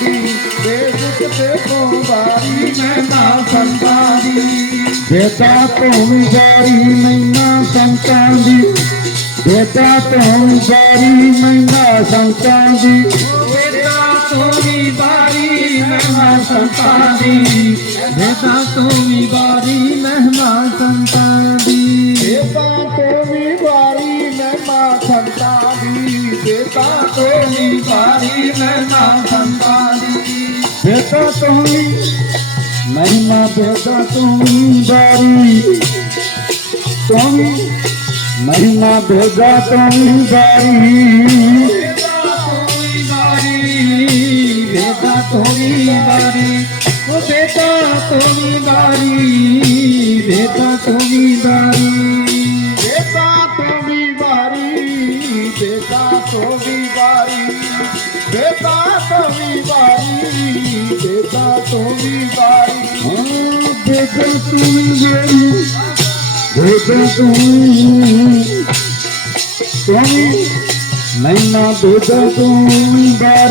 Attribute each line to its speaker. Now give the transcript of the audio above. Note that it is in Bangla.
Speaker 1: ਦੀ ਬੇਸੁਖ ਤੇ ਪੋਵਾਰੀ ਮੈਂ ਨਾ ਸੰਤਾਂ ਦੀ ਬੇਟਾ ਤੂੰ ਜਾਰੀ ਮੈਂ ਨਾ ਸੰਤਾਂ ਦੀ ਬੇਟਾ ਤੂੰ ਜਾਰੀ ਮੈਂ ਨਾ ਸੰਤਾਂ ਦੀ ਬੇਟਾ ਤੂੰ ਬਾਰੀ ਮੈਂ ਨਾ ਸੰਤਾਂ ਦੀ ਬੇਟਾ ਤੂੰ ਬਾਰੀ ਮੈਂ ਨਾ ਸੰਤਾਂ ਦੀ ਬੇਟਾ ਤੂੰ ਬਾਰੀ ਮੈਂ ਨਾ ਸੰਤਾਂ ਦੀ বেতা তুমি বাড়ি না সম্বাড়ি বেতা তুমি মহিমা বেতা তুমি বাড়ি। তুমি মহিমা বেতা তুমি বাড়ি। বেতা তুমি বাড়ি বেতা তুমি বাড়ি। বেতা তুমি বাড়ি। बेटा तोरी बारी बेटा तोरी बारी बेटा तोरी बारी बेटा तोरी बारी बेटा तोरी तोरी नैना बेटा तोरी बारी